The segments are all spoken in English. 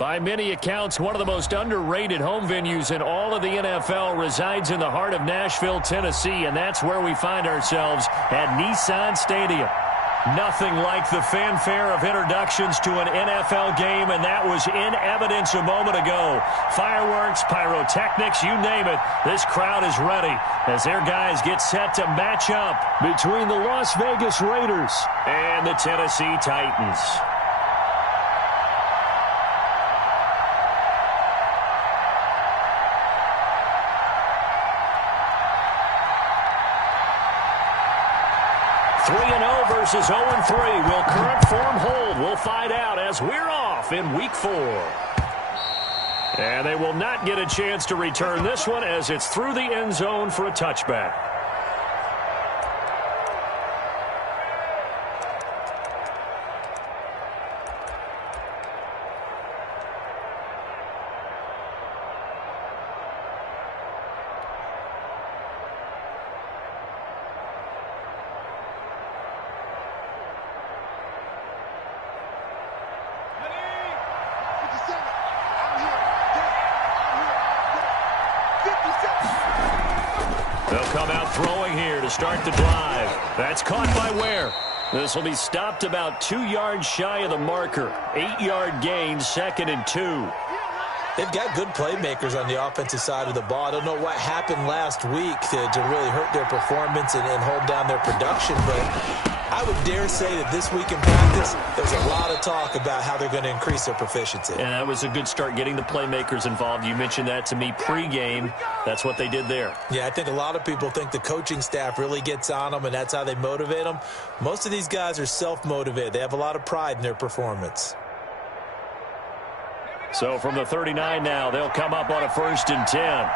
By many accounts, one of the most underrated home venues in all of the NFL resides in the heart of Nashville, Tennessee, and that's where we find ourselves at Nissan Stadium. Nothing like the fanfare of introductions to an NFL game, and that was in evidence a moment ago. Fireworks, pyrotechnics, you name it, this crowd is ready as their guys get set to match up between the Las Vegas Raiders and the Tennessee Titans. Versus 0-3. Will current form hold? We'll find out as we're off in Week 4. And they will not get a chance to return this one as it's through the end zone for a touchback. Start the drive. That's caught by Ware. This will be stopped about 2 yards shy of the marker. 8-yard gain, 2nd and 2. They've got good playmakers on the offensive side of the ball. I don't know what happened last week to really hurt their performance and hold down their production, but I would dare say that this week in practice, there's a lot of talk about how they're going to increase their proficiency. And that was a good start, getting the playmakers involved. You mentioned that to me pregame. That's what they did there. Yeah, I think a lot of people think the coaching staff really gets on them, and that's how they motivate them. Most of these guys are self-motivated. They have a lot of pride in their performance. So from the 39 now, they'll come up on a 1st and 10.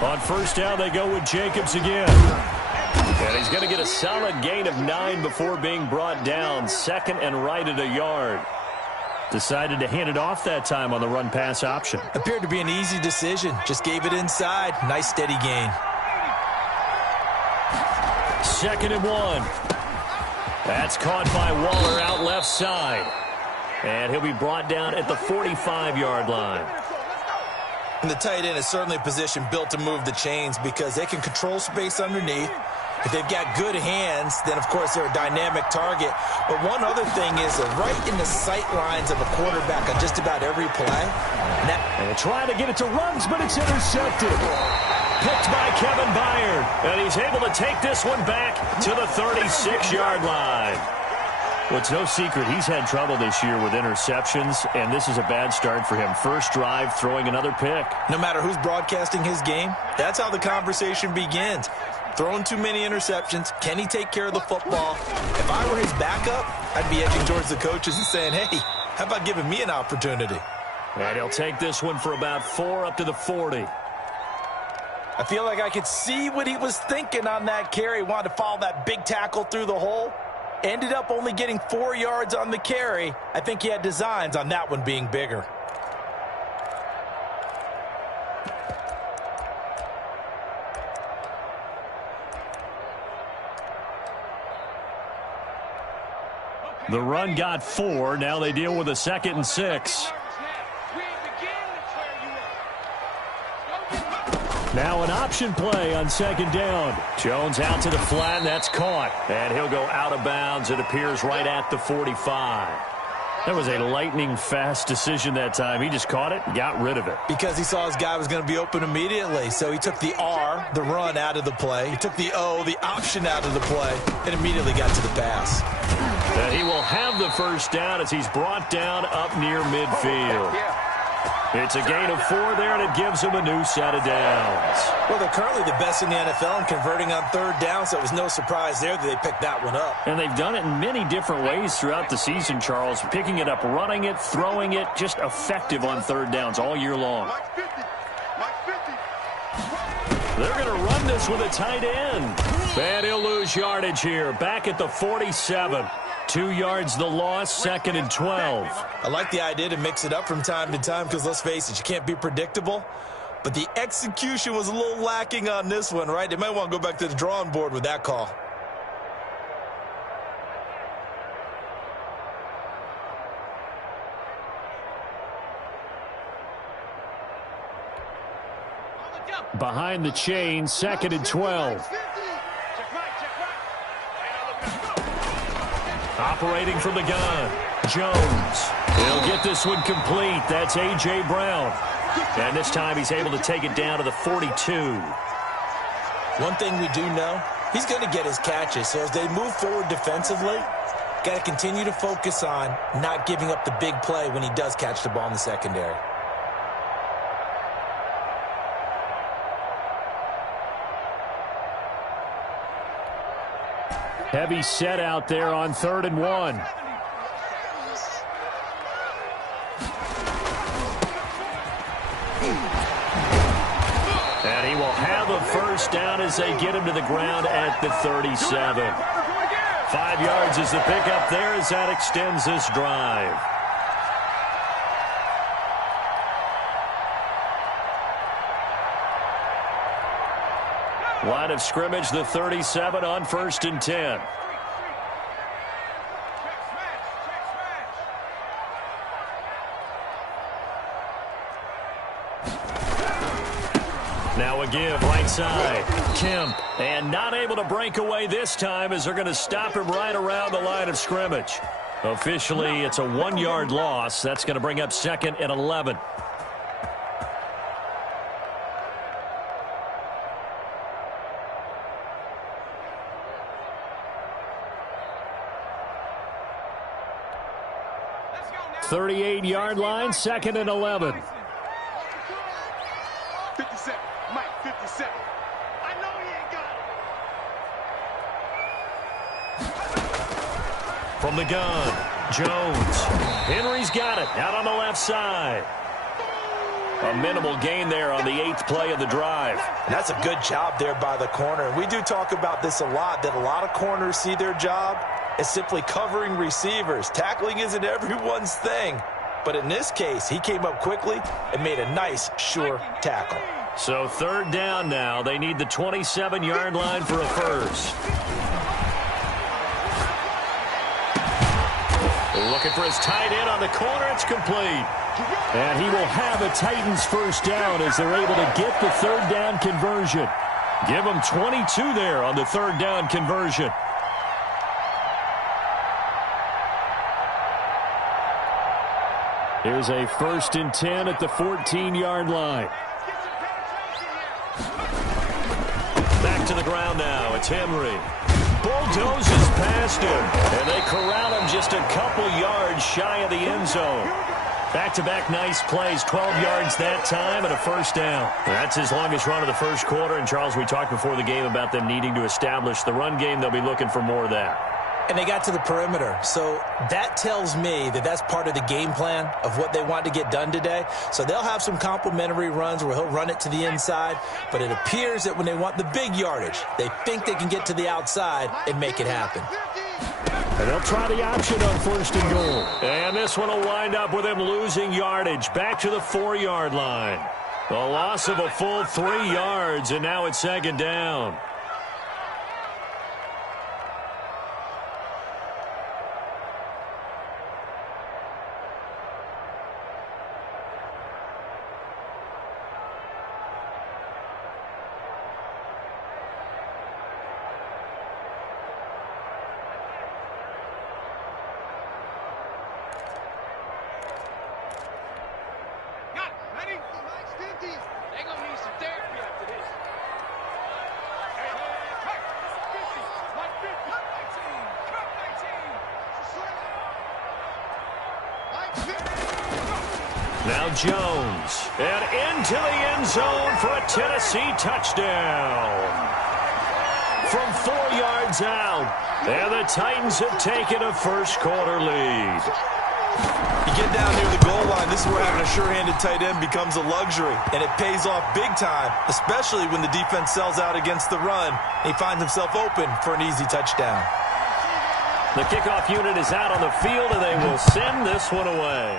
On 1st down, they go with Jacobs again. And he's going to get a solid gain of 9 before being brought down. 2nd and right at a yard. Decided to hand it off that time on the run-pass option. Appeared to be an easy decision. Just gave it inside. Nice steady gain. 2nd and 1. That's caught by Waller out left side. And he'll be brought down at the 45-yard line. And the tight end is certainly a position built to move the chains because they can control space underneath. If they've got good hands, then, of course, they're a dynamic target. But one other thing is they're right in the sight lines of a quarterback on just about every play. And trying to get it to Ruggs, but it's intercepted. Picked by Kevin Byard. And he's able to take this one back to the 36-yard line. Well, it's no secret he's had trouble this year with interceptions, and this is a bad start for him. First drive, throwing another pick. No matter who's broadcasting his game, that's how the conversation begins. Throwing too many interceptions. Can he take care of the football? If I were his backup, I'd be edging towards the coaches and saying, hey, how about giving me an opportunity? And he'll take this one for about 4 up to the 40. I feel like I could see what he was thinking on that carry. Wanted to follow that big tackle through the hole. Ended up only getting 4 yards on the carry. I think he had designs on that one being bigger. The run got 4. Now they deal with a 2nd and 6. Now an option play on 2nd down. Jones out to the flat, and that's caught. And he'll go out of bounds, it appears, right at the 45. That was a lightning-fast decision that time. He just caught it and got rid of it. Because he saw his guy was going to be open immediately. So he took the R, the run, out of the play. He took the O, the option, out of the play, and immediately got to the pass. And he will have the 1st down as he's brought down up near midfield. It's a gain of 4 there, and it gives him a new set of downs. Well, they're currently the best in the NFL in converting on 3rd down, so it was no surprise there that they picked that one up. And they've done it in many different ways throughout the season, Charles. Picking it up, running it, throwing it, just effective on 3rd downs all year long. They're going to run this with a tight end. And he'll lose yardage here, back at the 47. 2 yards the loss, 2nd and 12. I like the idea to mix it up from time to time because, let's face it, you can't be predictable. But the execution was a little lacking on this one, right? They might want to go back to the drawing board with that call. Behind the chain, 2nd and 12. Operating from the gun, Jones. He'll get this one complete. That's A.J. Brown. And this time he's able to take it down to the 42. One thing we do know, he's going to get his catches. So as they move forward defensively, got to continue to focus on not giving up the big play when he does catch the ball in the secondary. Heavy set out there on 3rd and 1. And he will have a first down as they get him to the ground at the 37. 5 yards is the pickup there as that extends this drive. Line of scrimmage, the 37 on 1st and 10. Now a give right side. Kemp. And not able to break away this time as they're going to stop him right around the line of scrimmage. Officially, it's a 1-yard loss. That's going to bring up 2nd and 11. Let's go now. 38-yard line, 2nd and 11. 57, Mike, 57. I know he ain't got it. From the gun, Jones. Henry's got it out on the left side. A minimal gain there on the 8th play of the drive. And that's a good job there by the corner. And we do talk about this a lot, that a lot of corners see their job as simply covering receivers. Tackling isn't everyone's thing. But in this case, he came up quickly and made a nice, sure tackle. So 3rd down now. They need the 27-yard line for a first. Looking for his tight end on the corner. It's complete. And he will have a Titans first down as they're able to get the 3rd down conversion. Give them 22 there on the 3rd down conversion. Here's a 1st and 10 at the 14-yard line. Back to the ground now. It's Henry. Bulldozes past him. And they corral him just a couple yards shy of the end zone. Back-to-back nice plays. 12 yards that time and a first down. That's his longest run of the first quarter. And, Charles, we talked before the game about them needing to establish the run game. They'll be looking for more of that. And they got to the perimeter. So that tells me that that's part of the game plan of what they want to get done today. So they'll have some complimentary runs where he'll run it to the inside. But it appears that when they want the big yardage, they think they can get to the outside and make it happen. And they'll try the option on 1st and goal. And this one will wind up with him losing yardage back to the 4-yard line. A loss of a full 3 yards, and now it's 2nd down. Now Jones, and into the end zone for a Tennessee touchdown. From 4 yards out, and the Titans have taken a first-quarter lead. You get down near the goal line, this is where having a sure-handed tight end becomes a luxury, and it pays off big time, especially when the defense sells out against the run, and he finds himself open for an easy touchdown. The kickoff unit is out on the field, and they will send this one away.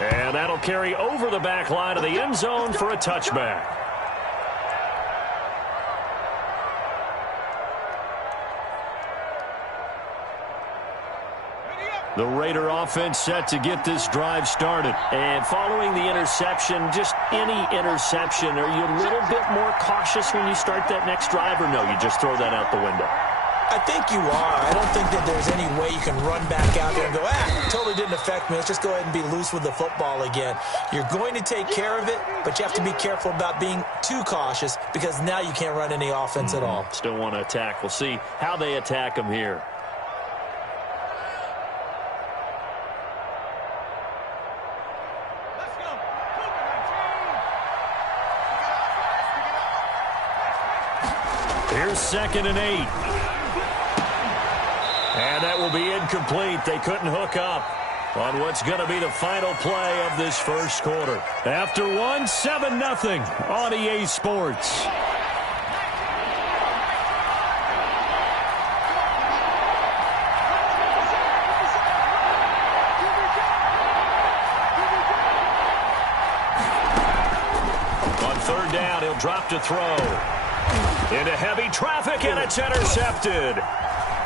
And that'll carry over the back line of the end zone for a touchback. The Raider offense set to get this drive started. And following the interception, just any interception, are you a little bit more cautious when you start that next drive, or no, you just throw that out the window? I think you are. I don't think that there's any way you can run back out there and go, totally didn't affect me. Let's just go ahead and be loose with the football again. You're going to take care of it, but you have to be careful about being too cautious because now you can't run any offense at all. Still want to attack. We'll see how they attack them here. Here's 2nd and 8. And that will be incomplete. They couldn't hook up on what's going to be the final play of this first quarter. After one, 7-0 on EA Sports. On 3rd down, he'll drop to throw. Into heavy traffic, and it's intercepted.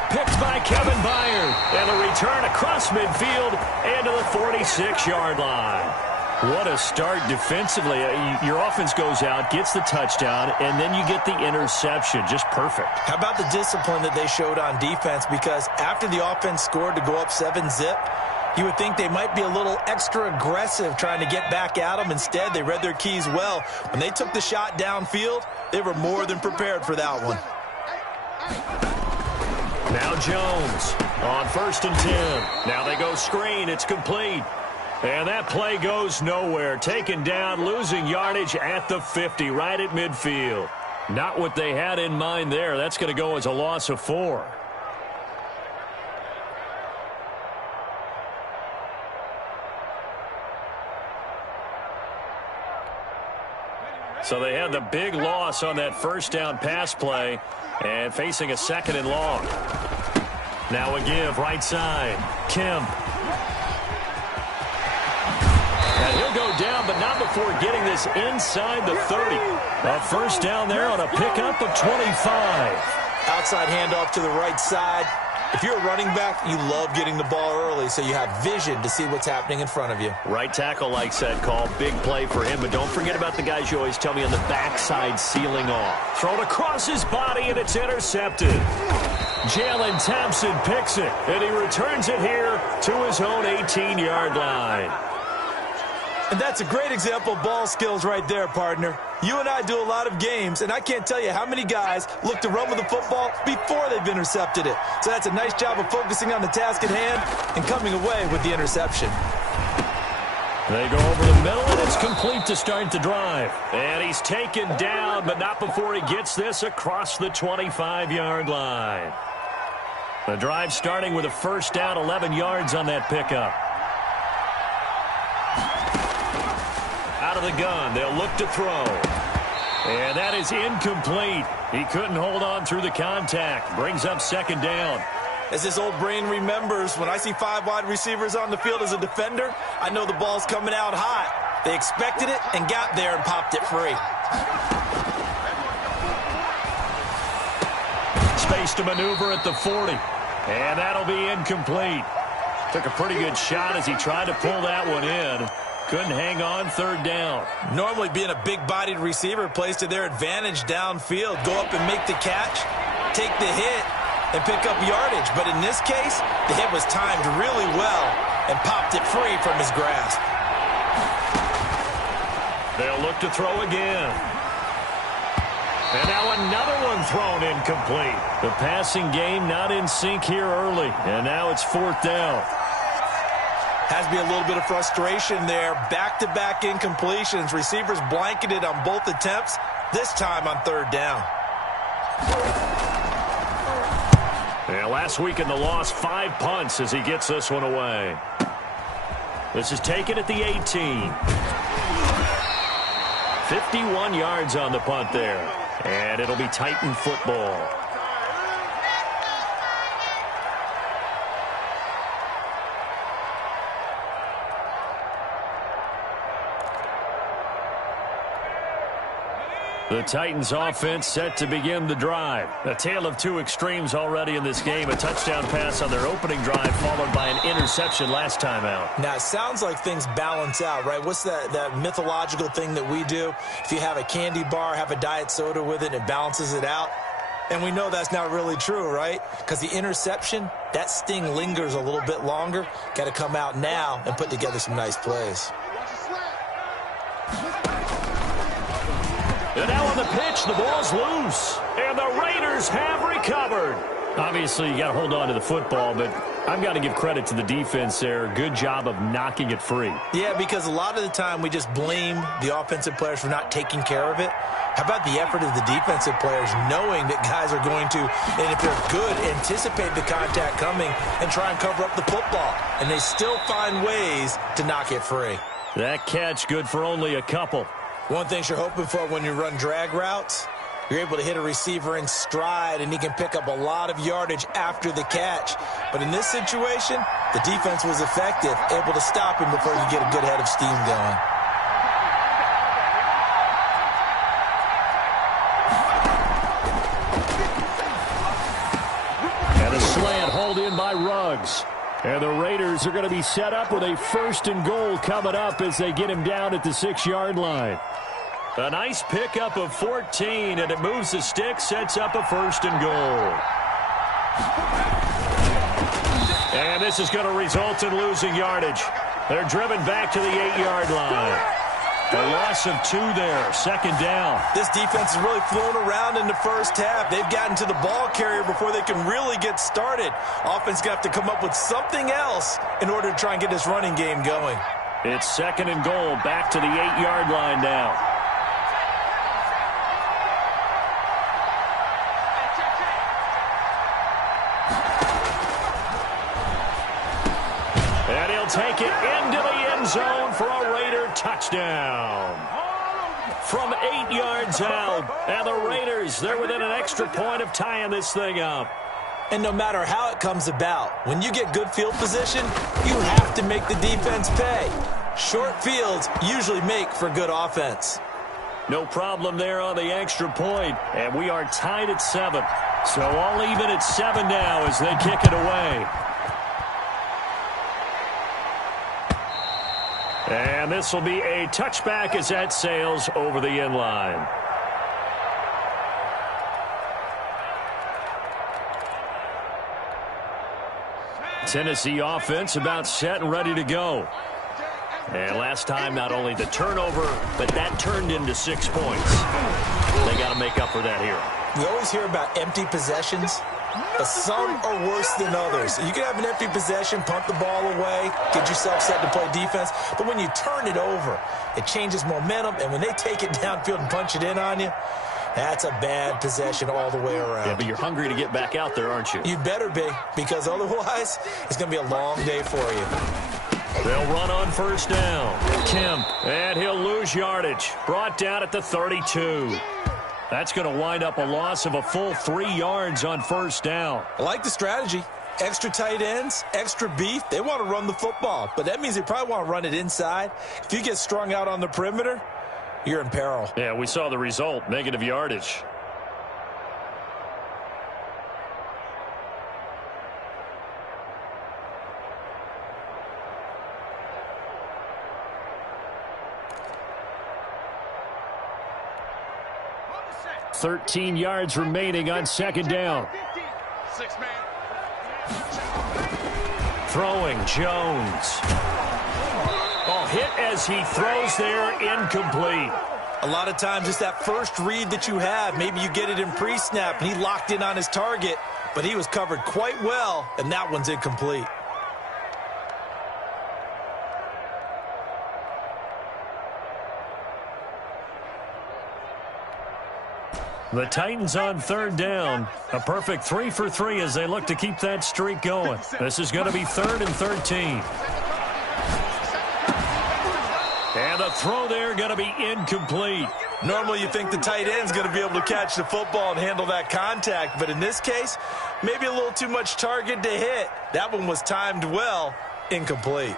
Picked by Kevin Byard. And a return across midfield and to the 46-yard line. What a start defensively. Your offense goes out, gets the touchdown, and then you get the interception. Just perfect. How about the discipline that they showed on defense? Because after the offense scored to go up 7-zip, you would think they might be a little extra aggressive trying to get back at them. Instead, they read their keys well. When they took the shot downfield, they were more than prepared for that one. Now Jones on 1st and 10. Now they go screen. It's complete. And that play goes nowhere. Taken down, losing yardage at the 50, right at midfield. Not what they had in mind there. That's going to go as a loss of 4. So they had the big loss on that 1st down pass play and facing a 2nd and long. Now a give right side. Kemp. And he'll go down, but not before getting this inside the 30. A 1st down there on a pickup of 25. Outside handoff to the right side. If you're a running back, you love getting the ball early so you have vision to see what's happening in front of you. Right tackle likes that call. Big play for him. But don't forget about the guys you always tell me on the backside sealing off. Thrown across his body, and it's intercepted. Jalen Thompson picks it, and he returns it here to his own 18-yard line. And that's a great example of ball skills right there, partner. You and I do a lot of games, and I can't tell you how many guys look to run with the football before they've intercepted it. So that's a nice job of focusing on the task at hand and coming away with the interception. They go over the middle, and it's complete to start the drive. And he's taken down, but not before he gets this across the 25-yard line. The drive starting with a 1st down, 11 yards on that pickup. Out of the gun, they'll look to throw. And that is incomplete. He couldn't hold on through the contact. Brings up 2nd down. As this old brain remembers, when I see 5 wide receivers on the field as a defender, I know the ball's coming out hot. They expected it and got there and popped it free. Space to maneuver at the 40. And that'll be incomplete. Took a pretty good shot as he tried to pull that one in. Couldn't hang on 3rd down. Normally being a big-bodied receiver plays to their advantage downfield. Go up and make the catch, take the hit, and pick up yardage. But in this case, the hit was timed really well and popped it free from his grasp. They'll look to throw again. And now another one thrown incomplete. The passing game not in sync here early. And now it's 4th down. Has to be a little bit of frustration there. Back-to-back incompletions. Receivers blanketed on both attempts, this time on 3rd down. Yeah, last week in the loss, 5 punts as he gets this one away. This is taken at the 18. 51 yards on the punt there. And it'll be Titan football. The Titans offense set to begin the drive. A tale of two extremes already in this game. A touchdown pass on their opening drive followed by an interception last time out. Now, it sounds like things balance out, right? What's that mythological thing that we do? If you have a candy bar, have a diet soda with it, and it balances it out. And we know that's not really true, right? Because the interception, that sting lingers a little bit longer. Got to come out now and put together some nice plays. And now on the pitch, the ball's loose. And the Raiders have recovered. Obviously, you got to hold on to the football, but I've got to give credit to the defense there. Good job of knocking it free. Yeah, because a lot of the time we just blame the offensive players for not taking care of it. How about the effort of the defensive players knowing that guys are going to, and if they're good, anticipate the contact coming and try and cover up the football. And they still find ways to knock it free. That catch good for only a couple. One thing you're hoping for when you run drag routes, you're able to hit a receiver in stride, and he can pick up a lot of yardage after the catch. But in this situation, the defense was effective, able to stop him before you get a good head of steam going. And a slant hauled in by Ruggs. And the Raiders are going to be set up with a 1st and goal coming up as they get him down at the 6-yard line. A nice pickup of 14, and it moves the stick, sets up a 1st and goal. And this is going to result in losing yardage. They're driven back to the 8-yard line. A loss of 2 there, 2nd down. This defense has really flown around in the first half. They've gotten to the ball carrier before they can really get started. Offense going to have to come up with something else in order to try and get this running game going. It's 2nd and goal, back to the 8-yard line now. And he'll take it into the end zone for a Raider touchdown. From 8 yards out. And the Raiders, they're within an extra point of tying this thing up. And no matter how it comes about, when you get good field position, you have to make the defense pay. Short fields usually make for good offense. No problem there on the extra point. And we are tied at 7. So all even at 7 now as they kick it away. And this will be a touchback as that sails over the end line. Tennessee offense about set and ready to go. And last time, not only the turnover, but that turned into 6 points. They got to make up for that here. We always hear about empty possessions, but some are worse than others. You can have an empty possession, punt the ball away, get yourself set to play defense, but when you turn it over, it changes momentum, and when they take it downfield and punch it in on you, that's a bad possession all the way around. Yeah, but you're hungry to get back out there, aren't you? You better be, because otherwise, it's going to be a long day for you. They'll run on 1st down. Kemp, and he'll lose yardage. Brought down at the 32. That's going to wind up a loss of a full 3 yards on 1st down. I like the strategy. Extra tight ends, extra beef. They want to run the football, but that means they probably want to run it inside. If you get strung out on the perimeter, you're in peril. Yeah, we saw the result, negative yardage. $13 yards remaining on 2nd down. 6-man. Throwing, Jones. Oh, hit as he throws there, incomplete. A lot of times it's that first read that you have. Maybe you get it in pre-snap, and he locked in on his target, but he was covered quite well, and that one's incomplete. The Titans on 3rd down. A perfect 3 for 3 as they look to keep that streak going. This is going to be 3rd and 13. And the throw there going to be incomplete. Normally you think the tight end's going to be able to catch the football and handle that contact, but in this case, maybe a little too much target to hit. That one was timed well, incomplete.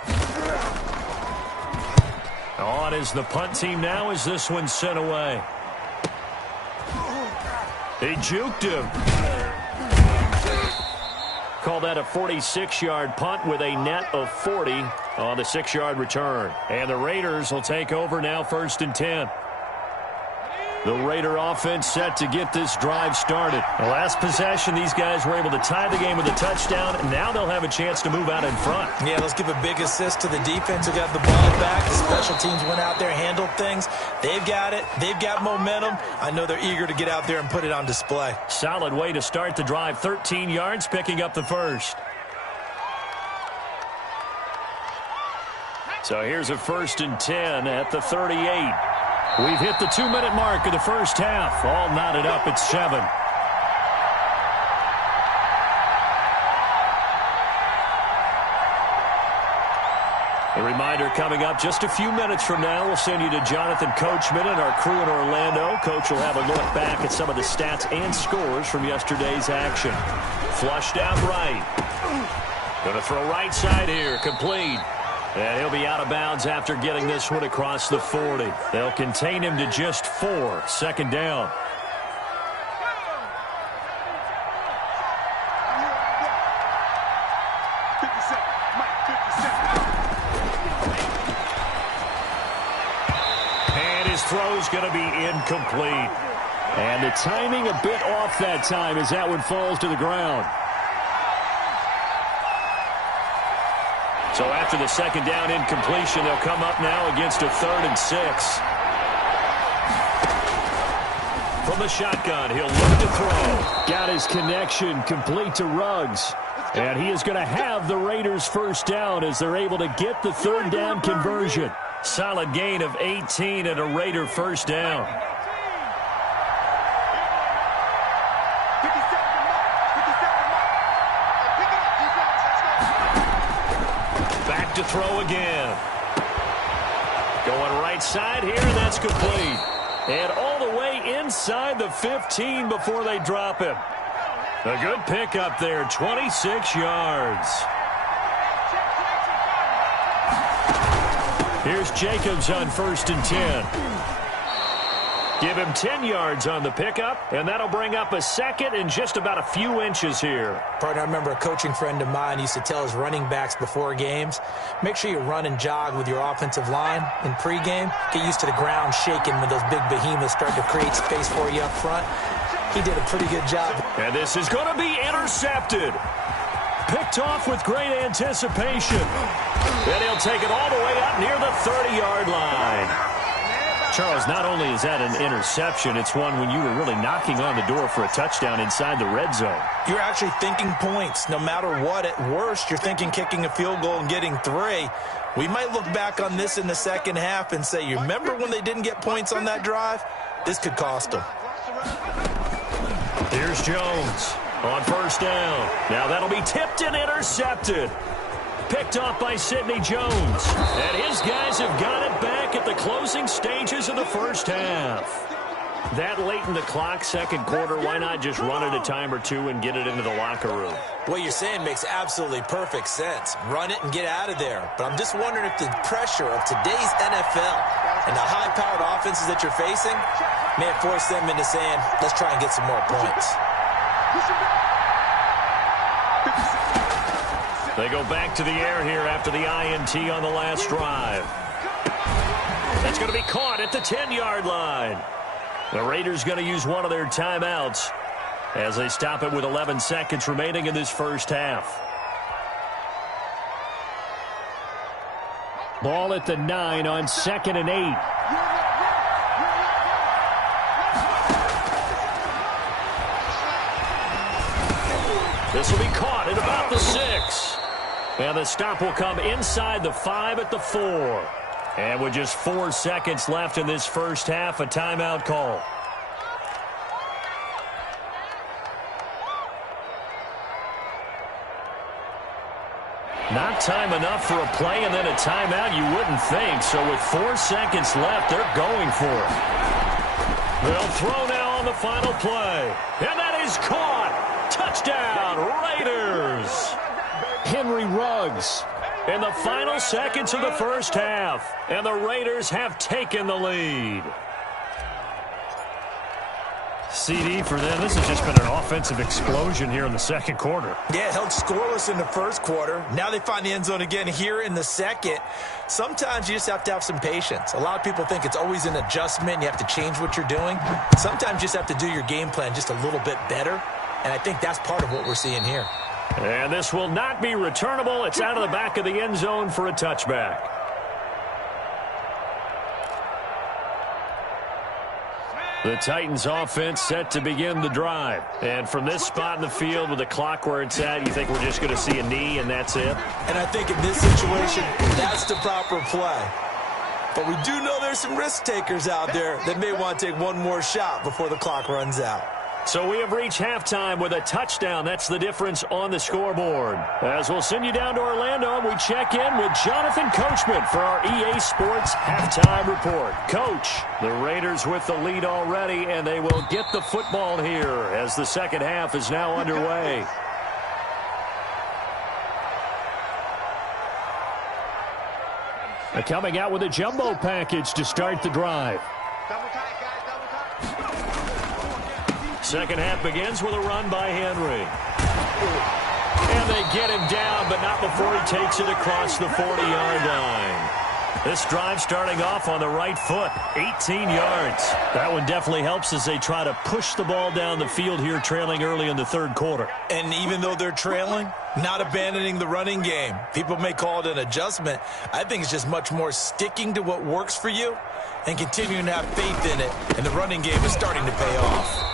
On is the punt team now as this one's sent away. He juked him. Call that a 46-yard punt with a net of 40 on the 6-yard return. And the Raiders will take over now, 1st and 10. The Raider offense set to get this drive started. The last possession, these guys were able to tie the game with a touchdown, and now they'll have a chance to move out in front. Yeah, let's give a big assist to the defense who got the ball back. The special teams went out there, handled things. They've got it. They've got momentum. I know they're eager to get out there and put it on display. Solid way to start the drive. 13 yards, picking up the first. So here's a 1st and 10 at the 38. We've hit the 2-minute mark of the first half. All knotted up at 7. A reminder coming up just a few minutes from now. We'll send you to Jonathan Coachman and our crew in Orlando. Coach will have a look back at some of the stats and scores from yesterday's action. Flushed out right. Going to throw right side here. Complete. And he'll be out of bounds after getting this one across the 40. They'll contain him to just 4. 2nd down. And his throw's going to be incomplete. And the timing a bit off that time as that one falls to the ground. So after the 2nd down incompletion, they'll come up now against a 3rd and 6. From the shotgun, he'll look to throw. Got his connection complete to Ruggs. And he is going to have the Raiders' 1st down as they're able to get the 3rd down conversion. Solid gain of 18 and a Raider 1st down. To throw again. Going right side here, that's complete. And all the way inside the 15 before they drop him. A good pickup there, 26 yards. Here's Jacobs on 1st and 10. Give him 10 yards on the pickup, and that'll bring up a 2nd and just about a few inches here. Partner, I remember a coaching friend of mine used to tell his running backs before games, make sure you run and jog with your offensive line in pregame. Get used to the ground shaking when those big behemoths start to create space for you up front. He did a pretty good job. And this is going to be intercepted. Picked off with great anticipation. And he'll take it all the way up near the 30-yard line. Charles, not only is that an interception, it's one when you were really knocking on the door for a touchdown inside the red zone. You're actually thinking points. No matter what, at worst, you're thinking kicking a field goal and getting 3. We might look back on this in the 2nd half and say, you remember when they didn't get points on that drive? This could cost them. Here's Jones on 1st down. Now that'll be tipped and intercepted. Picked off by Sidney Jones. And his guys have got it back at the closing stages of the 1st half. That late in the clock, 2nd quarter, why not just run it a time or two and get it into the locker room? What you're saying makes absolutely perfect sense. Run it and get out of there. But I'm just wondering if the pressure of today's NFL and the high-powered offenses that you're facing may have forced them into saying, let's try and get some more points. They go back to the air here after the INT on the last drive. That's going to be caught at the 10-yard line. The Raiders going to use one of their timeouts as they stop it with 11 seconds remaining in this 1st half. Ball at the 9 on 2nd and 8. This will be caught at about the 6. And the stop will come inside the 5 at the 4. And with just 4 seconds left in this 1st half, a timeout call. Not time enough for a play and then a timeout, you wouldn't think. So with 4 seconds left, they're going for it. They'll throw now on the final play. And that is caught. Touchdown, Raiders. Henry Ruggs in the final seconds of the 1st half. And the Raiders have taken the lead. CD for them. This has just been an offensive explosion here in the second quarter. Yeah, held scoreless in the first quarter. Now they find the end zone again here in the second. Sometimes you just have to have some patience. A lot of people think it's always an adjustment. You have to change what you're doing. Sometimes you just have to do your game plan just a little bit better. And I think that's part of what we're seeing here. And this will not be returnable. It's out of the back of the end zone for a touchback. The Titans offense set to begin the drive. And from this spot in the field with the clock where it's at, you think we're just going to see a knee and that's it? And I think in this situation, that's the proper play. But we do know there's some risk takers out there that may want to take one more shot before the clock runs out. So we have reached halftime with a touchdown. That's the difference on the scoreboard. As we'll send you down to Orlando, we check in with Jonathan Coachman for our EA Sports Halftime Report. Coach, the Raiders with the lead already, and they will get the football here as the second half is now underway. Coming out with a jumbo package to start the drive. Second half begins with a run by Henry. And they get him down, but not before he takes it across the 40-yard line. This drive starting off on the right foot, 18 yards. That one definitely helps as they try to push the ball down the field here, trailing early in the third quarter. And even though they're trailing, not abandoning the running game. People may call it an adjustment. I think it's just much more sticking to what works for you and continuing to have faith in it. And the running game is starting to pay off.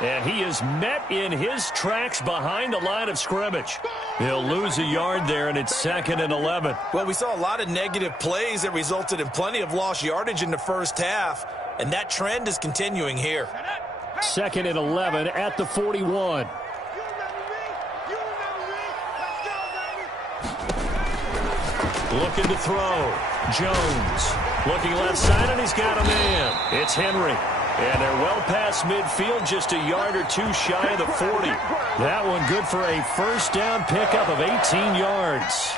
And he is met in his tracks behind the line of scrimmage. He'll lose a yard there, and it's 2nd and 11. Well, we saw a lot of negative plays that resulted in plenty of lost yardage in the first half, and that trend is continuing here. 2nd and 11 at the 41. Looking to throw. Jones looking left side, and he's got a man. It's Henry. And they're well past midfield, just a yard or two shy of the 40. That one good for a first down pickup of 18 yards.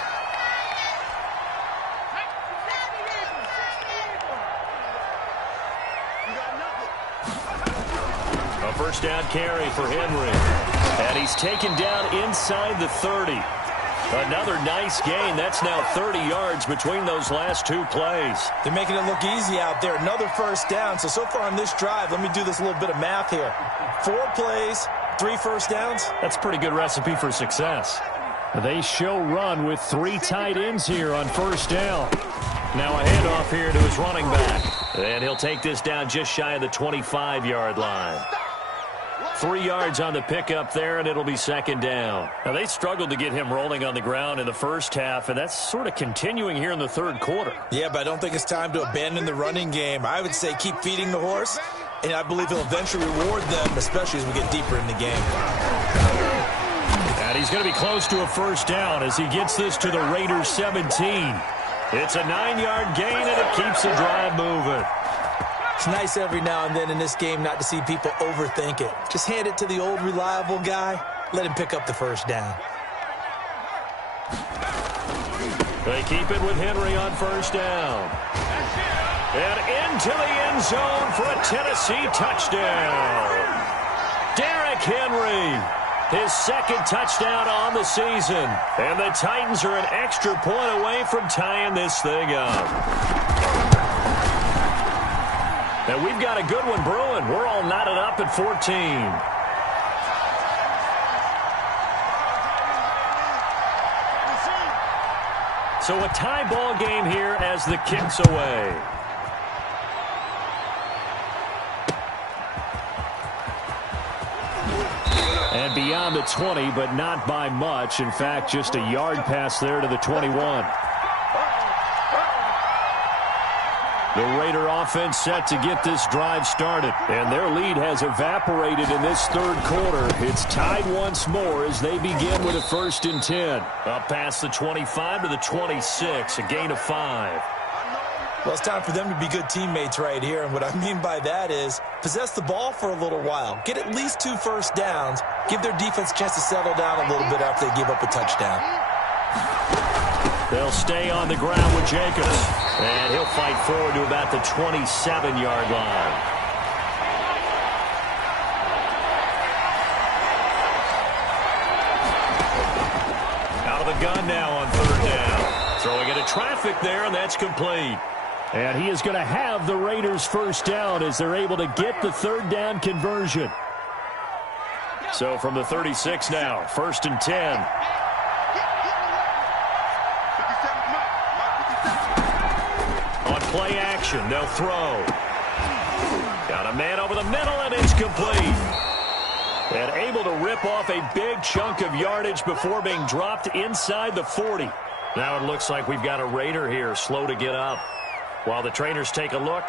A first down carry for Henry. And he's taken down inside the 30. Another nice gain. That's now 30 yards between those last two plays. They're making it look easy out there. Another first down. So far on this drive, let me do this little bit of math here. 4 plays, 3 first downs. That's a pretty good recipe for success. They show run with 3 tight ends here on first down. Now a handoff here to his running back. And he'll take this down just shy of the 25-yard line. 3 yards on the pickup there, and it'll be 2nd down. Now, they struggled to get him rolling on the ground in the first half, and that's sort of continuing here in the third quarter. Yeah, but I don't think it's time to abandon the running game. I would say keep feeding the horse, and I believe he'll eventually reward them, especially as we get deeper in the game. And he's going to be close to a first down as he gets this to the Raiders 17. It's a 9-yard gain, and it keeps the drive moving. It's nice every now and then in this game not to see people overthink it. Just hand it to the old reliable guy. Let him pick up the first down. They keep it with Henry on first down. And into the end zone for a Tennessee touchdown. Derrick Henry, his 2nd touchdown on the season. And the Titans are an extra point away from tying this thing up. And we've got a good one brewing. We're all knotted up at 14. So a tie ball game here as the kick's away. And beyond the 20, but not by much. In fact, just a yard pass there to the 21. The Raider offense set to get this drive started. And their lead has evaporated in this third quarter. It's tied once more as they begin with a 1st and 10. Up past the 25 to the 26, a gain of 5. Well, it's time for them to be good teammates right here. And what I mean by that is possess the ball for a little while. Get at least 2 first downs. Give their defense a chance to settle down a little bit after they give up a touchdown. They'll stay on the ground with Jacobs. And he'll fight forward to about the 27-yard line. gun now on third down. Throwing into traffic there, and that's complete. And he is going to have the Raiders first down as they're able to get the third down conversion. So from the 36 now, 1st and 10. On play action, they'll throw. Got a man over the middle, and it's complete. And able to rip off a big chunk of yardage before being dropped inside the 40. Now it looks like we've got a Raider here, slow to get up. While the trainers take a look,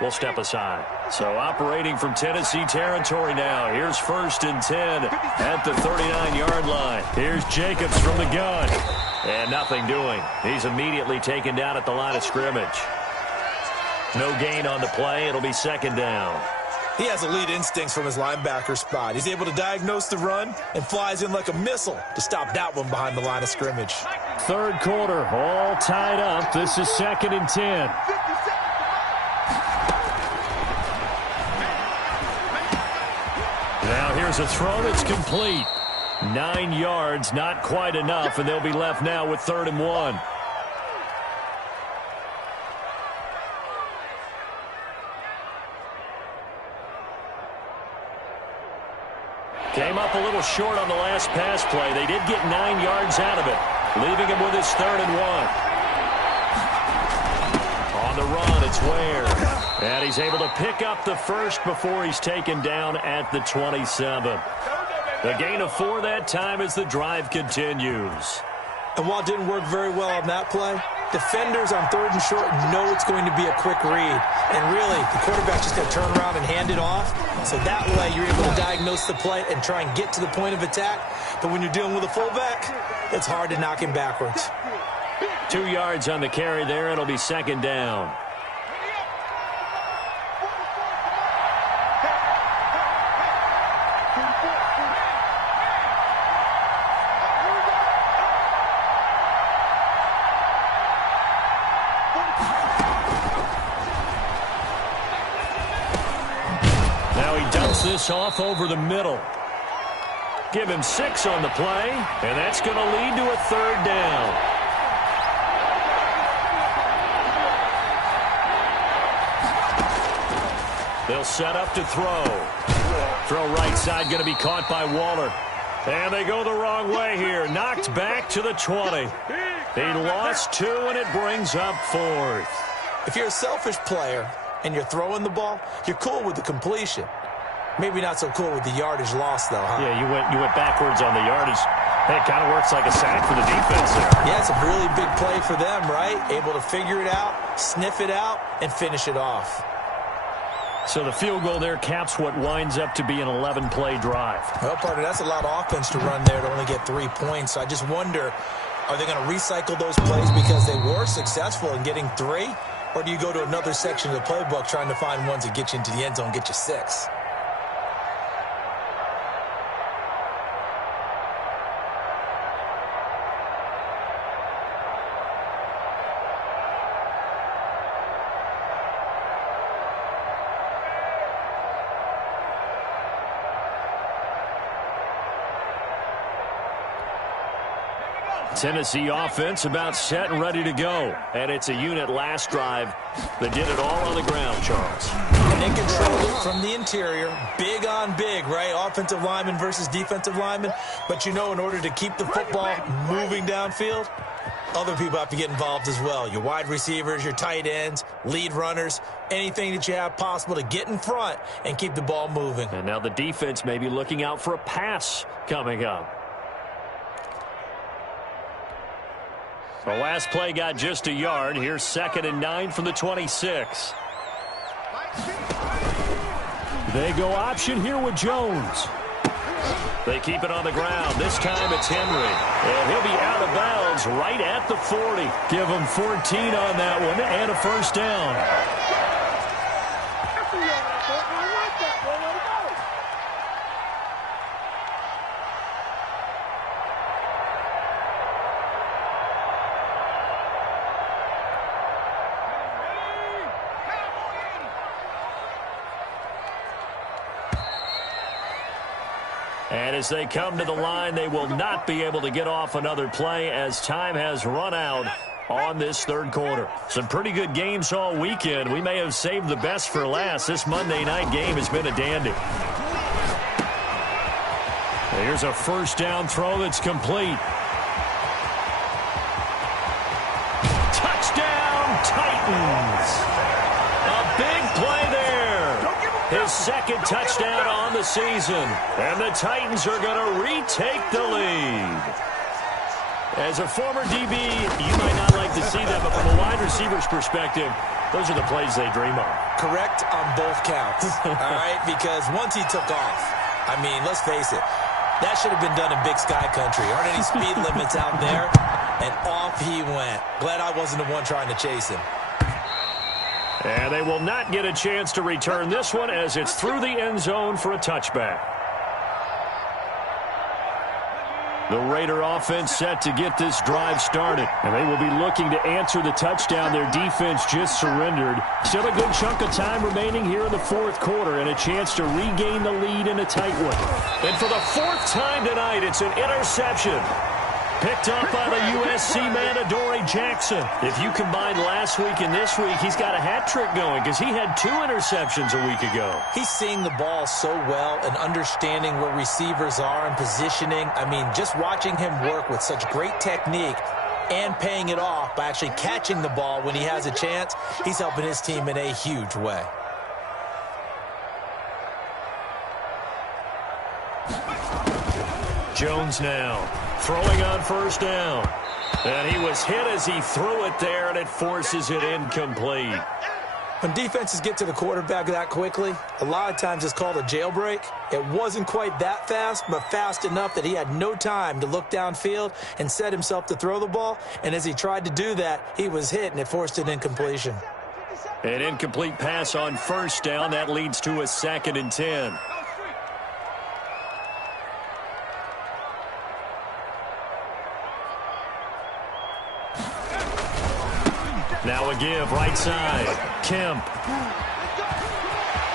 we'll step aside. So operating from Tennessee territory now. Here's 1st and 10 at the 39-yard line. Here's Jacobs from the gun. And nothing doing. He's immediately taken down at the line of scrimmage. No gain on the play. It'll be 2nd down. He has elite instincts from his linebacker spot. He's able to diagnose the run and flies in like a missile to stop that one behind the line of scrimmage. 3rd quarter, all tied up. This is 2nd and 10. Now here's a throw that's complete. 9 yards, not quite enough, and they'll be left now with 3rd and 1. Came up a little short on the last pass play. They did get 9 yards out of it, leaving him with his 3rd and 1. On the run, it's Ware. And he's able to pick up the first before he's taken down at the 27. The gain of 4 that time as the drive continues. And while it didn't work very well on that play, defenders on 3rd and short know it's going to be a quick read. And really, the quarterback's just going to turn around and hand it off. So that way, you're able to diagnose the play and try and get to the point of attack. But when you're dealing with a fullback, it's hard to knock him backwards. 2 yards on the carry there. It'll be 2nd down. This off over the middle. Give him 6 on the play, and that's going to lead to a 3rd down. They'll set up to throw. Throw right side, going to be caught by Waller. And they go the wrong way here. Knocked back to the 20. He lost 2, and it brings up 4th. If you're a selfish player and you're throwing the ball, you're cool with the completion. Maybe not so cool with the yardage loss, though, huh? Yeah, you went backwards on the yardage. Hey, it kind of works like a sack for the defense there. Yeah, it's a really big play for them, right? Able to figure it out, sniff it out, and finish it off. So the field goal there caps what winds up to be an 11-play drive. Well, partner, that's a lot of offense to run there to only get 3 points. So I just wonder, are they going to recycle those plays because they were successful in getting 3? Or do you go to another section of the playbook trying to find ones that get you into the end zone and get you 6? Tennessee offense about set and ready to go. And it's a unit last drive that did it all on the ground, Charles. And they controlled it from the interior. Big on big, right? Offensive lineman versus defensive lineman. But, you know, in order to keep the football moving downfield, other people have to get involved as well. Your wide receivers, your tight ends, lead runners, anything that you have possible to get in front and keep the ball moving. And now the defense may be looking out for a pass coming up. The last play got just a yard. Here's 2nd and 9 from the 26. They go option here with Jones. They keep it on the ground. This time it's Henry. And he'll be out of bounds right at the 40. Give him 14 on that one and a first down. And as they come to the line, they will not be able to get off another play as time has run out on this third quarter. Some pretty good games all weekend. We may have saved the best for last. This Monday night game has been a dandy. Here's a first down throw that's complete. Touchdown, Titans. A big play there. His second touchdown on the season. And the Titans are going to retake the lead. As a former DB, you might not like to see that, but from a wide receiver's perspective, those are the plays they dream of. Correct on both counts, all right? Because once he took off, I mean, let's face it, that should have been done in Big Sky Country. Aren't any speed limits out there? And off he went. Glad I wasn't the one trying to chase him. And they will not get a chance to return this one as it's through the end zone for a touchback. The Raider offense set to get this drive started. And they will be looking to answer the touchdown their defense just surrendered. Still a good chunk of time remaining here in the fourth quarter and a chance to regain the lead in a tight one. And for the fourth time tonight, it's an interception. Picked up by the USC man, Adoree Jackson. If you combine last week and this week, he's got a hat trick going because he had 2 interceptions a week ago. He's seeing the ball so well and understanding where receivers are and positioning. I mean, just watching him work with such great technique and paying it off by actually catching the ball when he has a chance, he's helping his team in a huge way. Jones now throwing on first down. And he was hit as he threw it there, and it forces it incomplete. When defenses get to the quarterback that quickly, a lot of times it's called a jailbreak. It wasn't quite that fast, but fast enough that he had no time to look downfield and set himself to throw the ball. And as he tried to do that, he was hit, and it forced an incompletion. An incomplete pass on first down. That leads to a 2nd and 10. Now a give, right side. Kemp.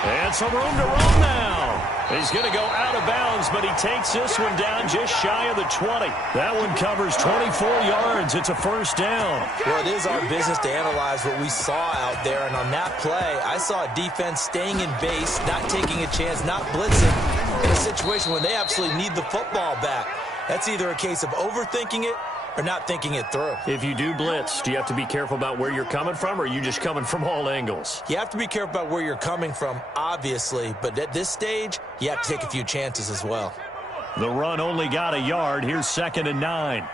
And some room to roam now. He's going to go out of bounds, but he takes this one down just shy of the 20. That one covers 24 yards. It's a first down. Well, it is our business to analyze what we saw out there. And on that play, I saw a defense staying in base, not taking a chance, not blitzing in a situation where they absolutely need the football back. That's either a case of overthinking it or not thinking it through. If you do blitz, do you have to be careful about where you're coming from, or are you just coming from all angles? You have to be careful about where you're coming from, obviously, but at this stage, you have to take a few chances as well. The run only got a yard. Here's 2nd and 9.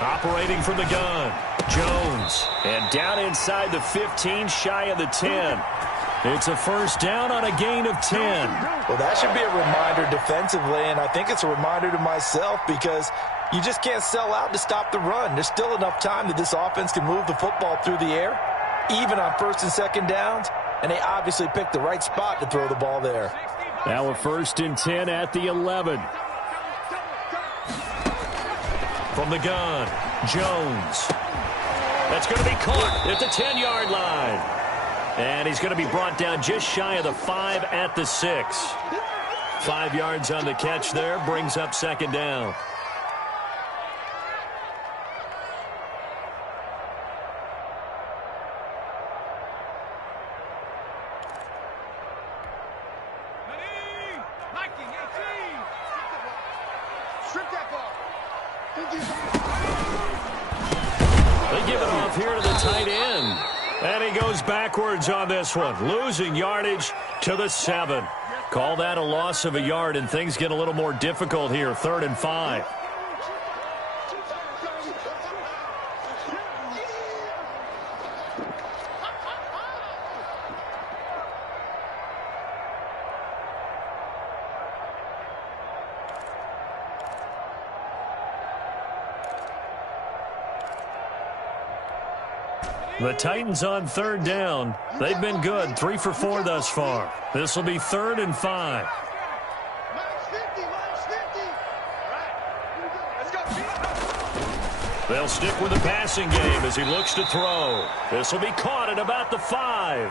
Operating from the gun, Jones. And down inside the 15, shy of the 10. It's a first down on a gain of 10. Well, that should be a reminder defensively, and I think it's a reminder to myself because you just can't sell out to stop the run. There's still enough time that this offense can move the football through the air, even on 1st and 2nd downs, and they obviously picked the right spot to throw the ball there. Now a 1st and 10 at the 11. From the gun, Jones. That's going to be caught at the 10-yard line. And he's going to be brought down just shy of the 5 at the 6. 5 yards on the catch there, brings up 2nd down. They give it off here to the tight end. And he goes backwards on this one, losing yardage to the 7. Call that a loss of a yard, and things get a little more difficult here, 3rd and 5. The Titans on 3rd down. They've been good, 3 for 4 thus far. This will be 3rd and 5. They'll stick with the passing game as he looks to throw. This will be caught at about the 5.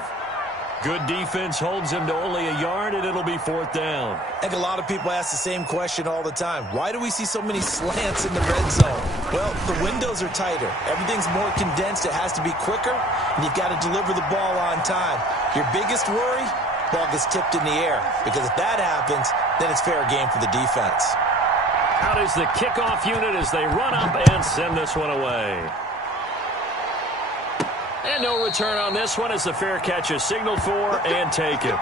Good defense holds him to only a yard, and it'll be 4th down. I think a lot of people ask the same question all the time. Why do we see so many slants in the red zone? Well, the windows are tighter. Everything's more condensed. It has to be quicker, and you've got to deliver the ball on time. Your biggest worry? Ball gets tipped in the air, because if that happens, then it's fair game for the defense. Out is the kickoff unit as they run up and send this one away. And no return on this one as the fair catch is signaled for and taken.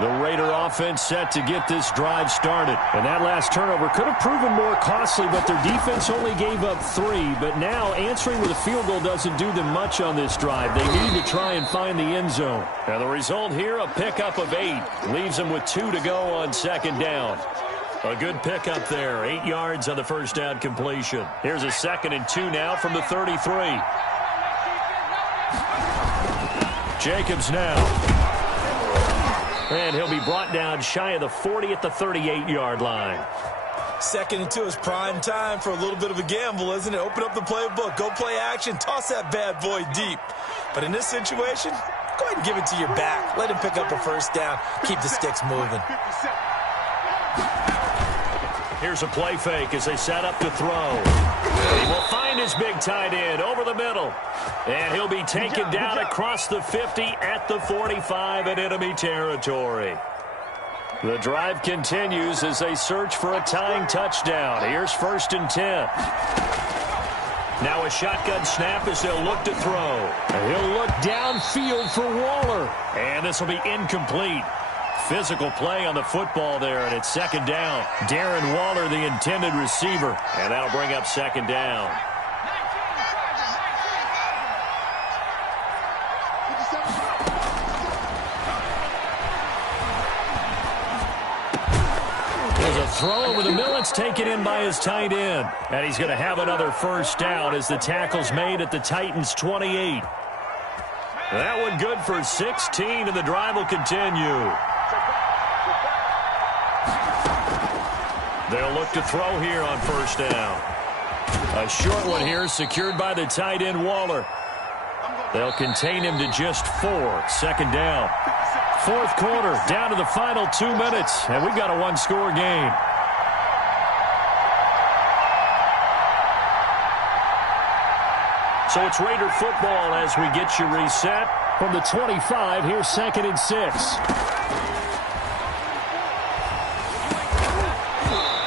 The Raider offense set to get this drive started. And that last turnover could have proven more costly, but their defense only gave up 3. But now answering with a field goal doesn't do them much on this drive. They need to try and find the end zone. And the result here, a pickup of 8. Leaves them with 2 to go on 2nd down. A good pickup there. 8 yards on the first down completion. Here's a 2nd and 2 now from the 33. Jacobs now. And he'll be brought down shy of the 40 at the 38-yard line. 2nd and 2 is prime time for a little bit of a gamble, isn't it? Open up the playbook, go play action, toss that bad boy deep. But in this situation, go ahead and give it to your back. Let him pick up a first down. Keep the sticks moving. Here's a play fake as they set up to throw. He will find his big tight end over the middle. And he'll be taken down across the 50 at the 45 in enemy territory. The drive continues as they search for a tying touchdown. Here's 1st and 10. Now a shotgun snap as they'll look to throw. And he'll look downfield for Waller. And this will be incomplete. Physical play on the football there, and it's 2nd down. Darren Waller, the intended receiver. And that'll bring up 2nd down. There's a throw over the middle. It's taken in by his tight end. And he's going to have another first down as the tackle's made at the Titans' 28. That one good for 16, and the drive will continue. They'll look to throw here on 1st down. A short one here secured by the tight end Waller. They'll contain him to just 4. 2nd down. 4th quarter, down to the final 2 minutes, and we've got a 1-score game. So it's Raider football as we get you reset. From the 25, here's 2nd and 6.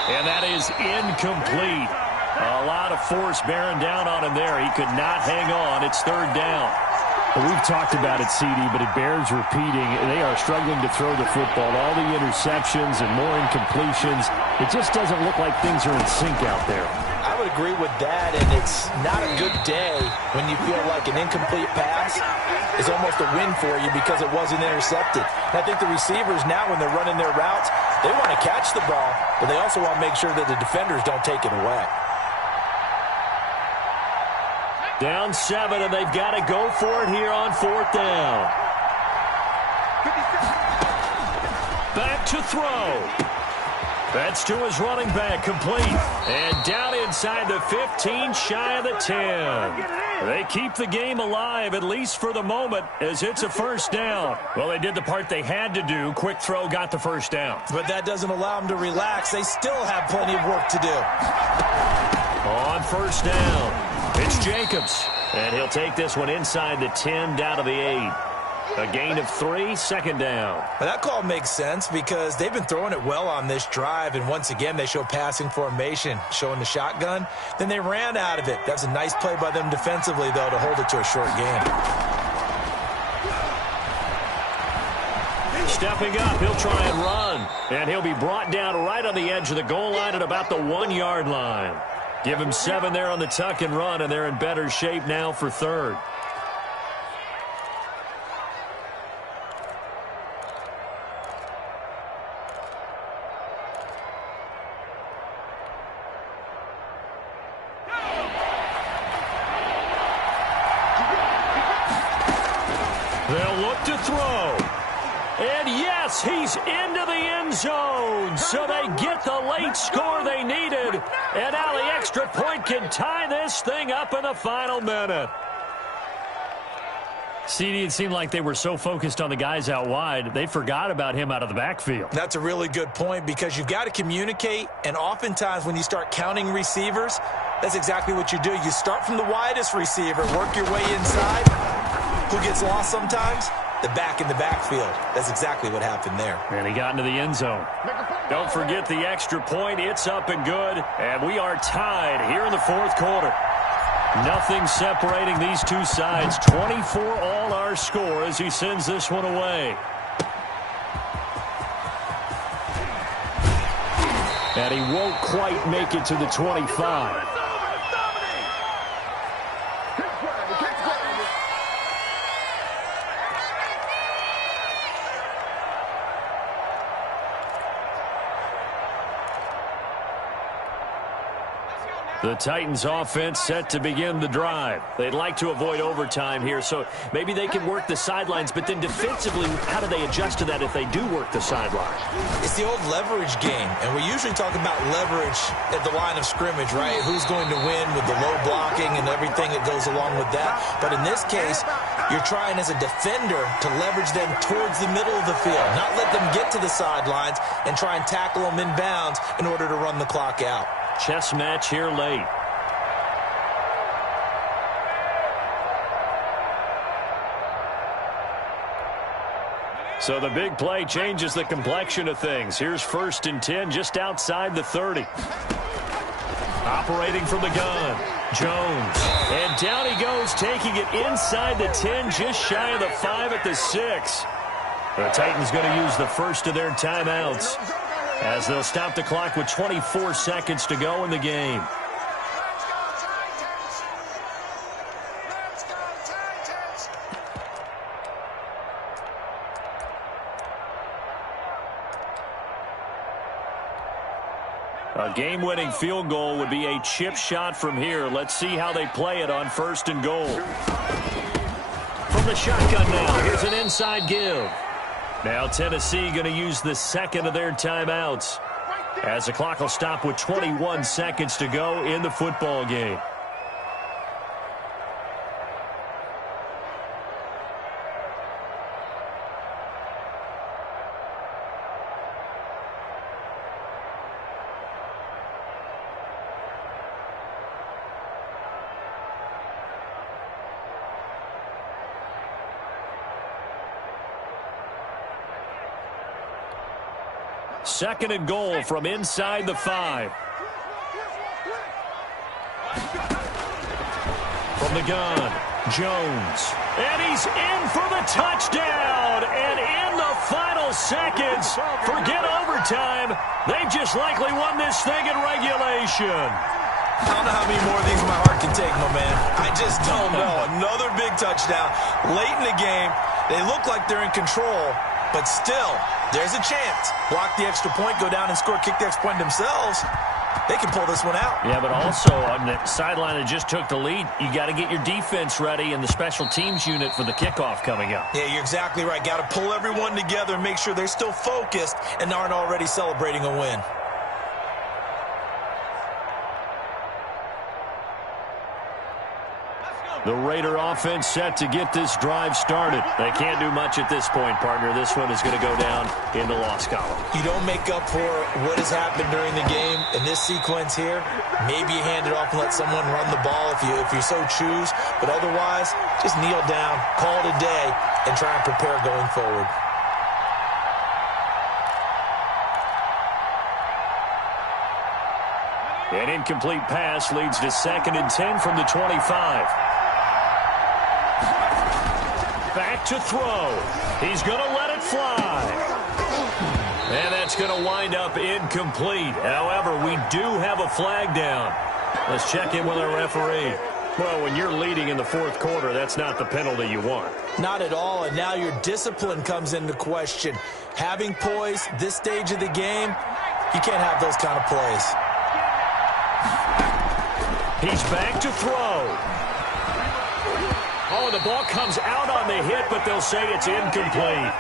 And that is incomplete. A lot of force bearing down on him there. He could not hang on. It's 3rd down. Well, we've talked about it, CD, but it bears repeating. They are struggling to throw the football. All the interceptions and more incompletions. It just doesn't look like things are in sync out there. I would agree with that, and it's not a good day when you feel like an incomplete pass is almost a win for you because it wasn't intercepted. And I think the receivers now, when they're running their routes, they want to catch the ball, but they also want to make sure that the defenders don't take it away. Down 7, and they've got to go for it here on 4th down. Back to throw. That's to his running back, complete. And down inside the 15, shy of the 10. They keep the game alive, at least for the moment, as it's a 1st down. Well, they did the part they had to do. Quick throw got the 1st down. But that doesn't allow them to relax. They still have plenty of work to do. On 1st down. It's Jacobs, and he'll take this one inside the 10 down to the 8. A gain of 3, 2nd down. Well, that call makes sense because they've been throwing it well on this drive, and once again they show passing formation, showing the shotgun. Then they ran out of it. That's a nice play by them defensively, though, to hold it to a short gain. Stepping up, he'll try and run, and he'll be brought down right on the edge of the goal line at about the 1-yard line. Give him 7 there on the tuck and run, and they're in better shape now for 3rd. They'll look to throw. And yes, he's into the end zone. So they get the late score they needed. And now the extra point can tie this thing up in the final minute. CD, it seemed like they were so focused on the guys out wide, they forgot about him out of the backfield. That's a really good point because you've got to communicate, and oftentimes when you start counting receivers, that's exactly what you do. You start from the widest receiver, work your way inside. Who gets lost sometimes? The back in the backfield. That's exactly what happened there. And he got into the end zone. Don't forget the extra point. It's up and good, and we are tied here in the fourth quarter. Nothing separating these two sides. 24-all our score as he sends this one away. And he won't quite make it to the 25. The Titans offense set to begin the drive. They'd like to avoid overtime here, so maybe they can work the sidelines, but then defensively, how do they adjust to that if they do work the sideline? It's the old leverage game, and we usually talk about leverage at the line of scrimmage, right? Who's going to win with the low blocking and everything that goes along with that. But in this case, you're trying as a defender to leverage them towards the middle of the field, not let them get to the sidelines and try and tackle them inbounds in order to run the clock out. Chess match here late. So the big play changes the complexion of things. Here's 1st and 10 just outside the 30. Operating from the gun, Jones. And down he goes, taking it inside the 10, just shy of the 5 at the 6. The Titans going to use the first of their timeouts as they'll stop the clock with 24 seconds to go in the game. A game-winning field goal would be a chip shot from here. Let's see how they play it on 1st and goal. From the shotgun now, here's an inside give. Now Tennessee going to use the second of their timeouts as the clock will stop with 21 seconds to go in the football game. Second and goal from inside the 5. From the gun, Jones. And he's in for the touchdown. And in the final seconds, forget overtime. They've just likely won this thing in regulation. I don't know how many more of these my heart can take, my man. I just don't know. Another big touchdown late in the game. They look like they're in control, but still, there's a chance. Block the extra point, go down and score, kick the extra point themselves. They can pull this one out. Yeah, but also on the sideline that just took the lead, you got to get your defense ready and the special teams unit for the kickoff coming up. Yeah, you're exactly right. Got to pull everyone together and make sure they're still focused and aren't already celebrating a win. The Raider offense set to get this drive started. They can't do much at this point, partner. This one is going to go down in the loss column. You don't make up for what has happened during the game in this sequence here. Maybe you hand it off and let someone run the ball if you so choose. But otherwise, just kneel down, call it a day, and try and prepare going forward. An incomplete pass leads to 2nd and 10 from the 25. Back to throw. He's going to let it fly. And that's going to wind up incomplete. However, we do have a flag down. Let's check in with our referee. Well, when you're leading in the 4th quarter, that's not the penalty you want. Not at all, and now your discipline comes into question. Having poise this stage of the game, you can't have those kind of plays. He's back to throw. Oh, the ball comes out on the hit, but they'll say it's incomplete.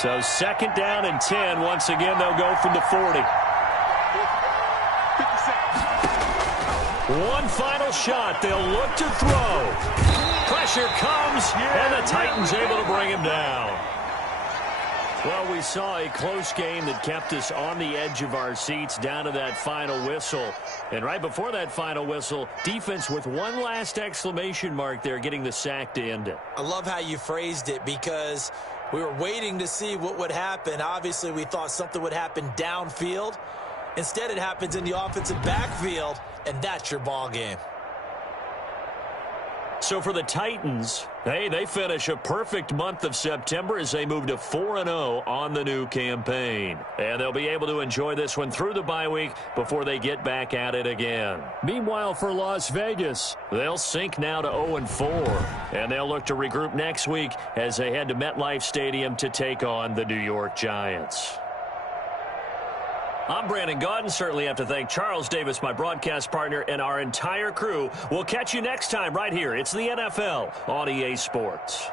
So 2nd down and 10. Once again, they'll go from the 40. 50 seconds. One final shot. They'll look to throw. Pressure comes, and the Titans able to bring him down. Well, we saw a close game that kept us on the edge of our seats down to that final whistle. And right before that final whistle, defense with one last exclamation mark there, getting the sack to end it. I love how you phrased it, because we were waiting to see what would happen. Obviously, we thought something would happen downfield. Instead, it happens in the offensive backfield, and that's your ball game. So for the Titans, they finish a perfect month of September as they move to 4-0 on the new campaign. And they'll be able to enjoy this one through the bye week before they get back at it again. Meanwhile, for Las Vegas, they'll sink now to 0-4. And they'll look to regroup next week as they head to MetLife Stadium to take on the New York Giants. I'm Brandon Gaudin. Certainly have to thank Charles Davis, my broadcast partner, and our entire crew. We'll catch you next time right here. It's the NFL on EA Sports.